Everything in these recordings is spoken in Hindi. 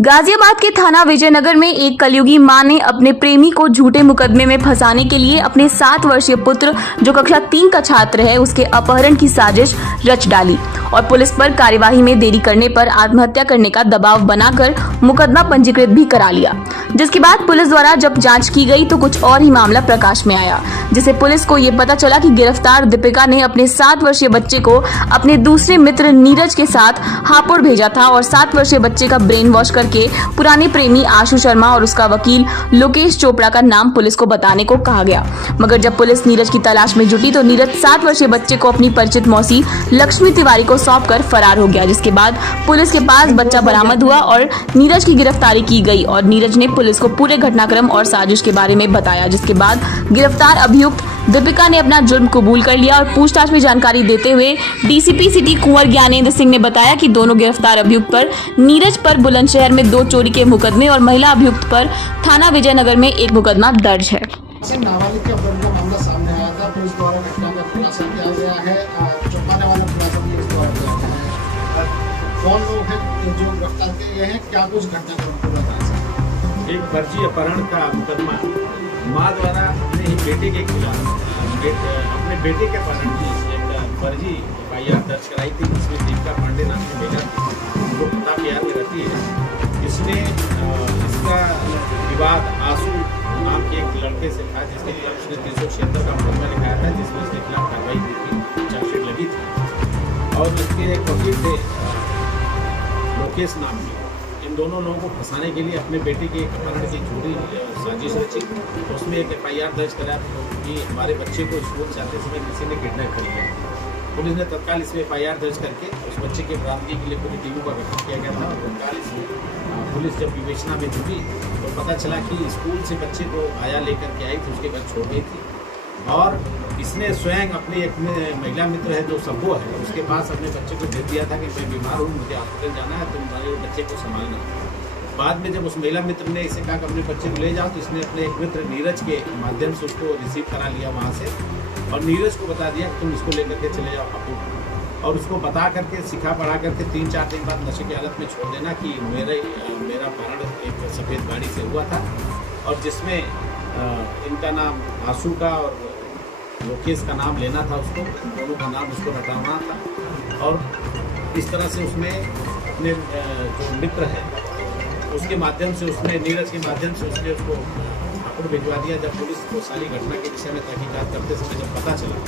गाजियाबाद के थाना विजयनगर में एक कलयुगी मां ने अपने प्रेमी को झूठे मुकदमे में फंसाने के लिए अपने 7 वर्षीय पुत्र जो कक्षा 3 का छात्र है उसके अपहरण की साजिश रच डाली और पुलिस पर कार्यवाही में देरी करने पर आत्महत्या करने का दबाव बनाकर मुकदमा पंजीकृत भी करा लिया। जिसके बाद पुलिस द्वारा जब जांच की गई तो कुछ और ही मामला प्रकाश में आया, जिसे पुलिस को ये पता चला कि गिरफ्तार दीपिका ने अपने 7 वर्षीय बच्चे को अपने दूसरे मित्र नीरज के साथ हापुड़ भेजा था और 7 वर्षीय बच्चे का ब्रेन वॉश करके पुराने प्रेमी आशु शर्मा और उसका वकील लोकेश चोपड़ा का नाम पुलिस को बताने को कहा गया। मगर जब पुलिस नीरज की तलाश में जुटी तो नीरज 7 वर्षीय बच्चे को अपनी परिचित मौसी लक्ष्मी तिवारी को सौंपकर फरार हो गया। जिसके बाद पुलिस के पास बच्चा बरामद हुआ और नीरज की गिरफ्तारी की गई और नीरज ने पुलिस को पूरे घटनाक्रम और साजिश के बारे में बताया। जिसके बाद गिरफ्तार अभियुक्त दीपिका ने अपना जुर्म कबूल कर लिया और पूछताछ में जानकारी देते हुए डीसीपी सिटी कुंवर ज्ञानेंद्र सिंह ने बताया कि दोनों गिरफ्तार अभियुक्त पर नीरज पर बुलंदशहर में 2 चोरी के मुकदमे और महिला अभियुक्त पर थाना विजयनगर में 1 मुकदमा दर्ज है। नाबालिग के अपहरण का मामला सामने आया था, पुलिस द्वारा घटना का खुलासा किया गया है। चौंकाने वाला खुलासा पुलिस द्वारा किया गया है। कौन लोग हैं जो गिरफ्तार किए गए हैं, क्या कुछ घटनाक्रम को बता सकते? एक फर्जी अपहरण का मुकदमा मां द्वारा अपने ही बेटे के खिलाफ अपने बेटे के अपहरण की एक फर्जी एफआईआर दर्ज कराई थी। जिसमें दीपिका पांडे नाम की महिला जो प्रताप बिहार में रहती है, इसने इसका विवाद आशु नाम के एक लड़के से था, जिसके खिलाफ उसने 376 का मुकदमा लिखाया था, जिसमें उसके खिलाफ कार्रवाई हुई थी, चार्जशीट लगी थी। और उसके एक वकील थे लोकेश नाम के, इन दोनों लोगों को फंसाने के लिए अपने बेटे के अपहरण की झूठी साजिश रची। उसमें एक एफआईआर दर्ज करा कि हमारे बच्चे को स्कूल जाते समय किसी ने किडनैप कर लिया। पुलिस ने तत्काल इसमें एफआईआर दर्ज करके उस बच्चे के बरामदगी के लिए पूरी टीमों का गठन किया गया था। और तत्काल इसमें पुलिस जब विवेचना में जुटी तो पता चला कि स्कूल से बच्चे को आया लेकर के आई थी, उसके घर छोड़ गई थी और इसने स्वयं अपने एक महिला मित्र है जो सब्बो है, उसके पास अपने बच्चे को भेज दिया था कि मैं बीमार हूँ, मुझे हॉस्पिटल जाना है, तुम हमारे बच्चे को संभालना। बाद में जब उस महिला मित्र ने इसे कहा कि अपने बच्चे को ले जाओ, तो इसने अपने एक मित्र नीरज के माध्यम से उसको रिसीव करा लिया वहाँ से और नीरज को बता दिया कि तुम इसको लेकर के चले जाओ हापुड़, और उसको बता करके सिखा पढ़ा करके 3-4 दिन बाद नशे की हालत में छोड़ देना कि मेरा अपहरण एक सफ़ेद गाड़ी से हुआ था और जिसमें इनका नाम आशु का और लोकेश का नाम लेना था, उसको दोनों का नाम उसको रटाना था। और इस तरह से उसमें अपने जो मित्र है उसके माध्यम से उसने नीरज के माध्यम से उसने उसको हापुड़ भिजवा दिया। जब पुलिस को सारी घटना के विषय में तहकीकात करते समय जब पता चला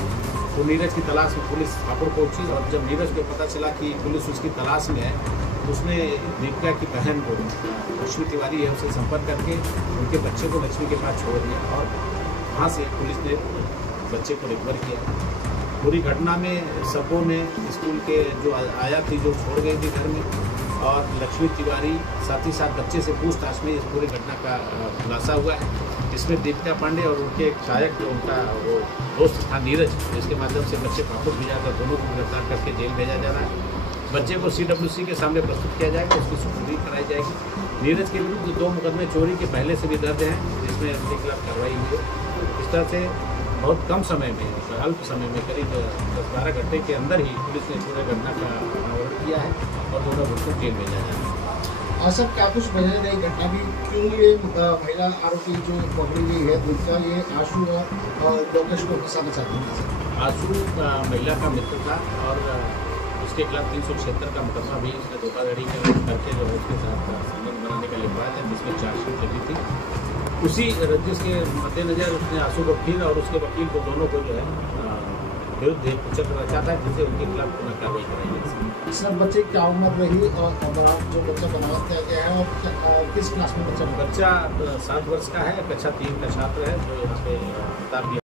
तो नीरज की तलाश में पुलिस हापुड़ पहुंची और जब नीरज को पता चला कि पुलिस उसकी तलाश में है तो उसने दीपिका की बहन को लक्ष्मी तिवारी है उसे संपर्क करके उनके बच्चे को लक्ष्मी के पास छोड़ दिया और वहाँ से पुलिस ने बच्चे को रिकवर किया। पूरी घटना में सबों ने स्कूल के जो आया थी जो छोड़ गई थी घर में और लक्ष्मी तिवारी साथ ही साथ बच्चे से पूछताछ में इस पूरी घटना का खुलासा हुआ है। इसमें दीपिका पांडे और उनके एक सहायक जो उनका वो दोस्त था नीरज, जिसके माध्यम से बच्चे को हापुड़ भेजा था, दोनों को गिरफ्तार करके जेल भेजा जा रहा है। बच्चे को CWC के सामने प्रस्तुत किया जाएगा, उसकी सुनवाई कराई जाएगी। नीरज के विरुद्ध 2 मुकदमे चोरी के पहले से भी दर्ज हैं, जिसमें उनके खिलाफ कार्रवाई हुई है। इस तरह से बहुत कम समय में, अल्प समय में, करीब 10-12 घंटे के अंदर ही पुलिस ने पूरे घटना का अनावरण किया है और दोनों बच्चों को जेल भेजा जा रहा है। सर, क्या कुछ बदल रही घटना भी, क्यों ये महिला आरोपी जो पकड़ी गई है दीपिका, ये आशु और लोकेश को फंसाना चाहती है? आशु महिला का मित्र था और उसके खिलाफ 376 का मुकदमा भी उसने धोखाधड़ी करके जो उसके साथ संबंध बनाने का लिखवाया था, जिसमें चार्जशीट लगी थी। उसी रंजिश के मद्देनजर उसने आशु वकील और उसके वकील को दोनों को जो है विरुद्ध एक चक्र रचा था, जिससे उनके खिलाफ पुनः कार्रवाई कराई गई। सर, बच्चे की क्या उम्र रही और जो बच्चा बरामद किया गया है और किस क्लास में बच्चा 7 वर्ष का है, कक्षा 3 का छात्र है जो यहाँ पे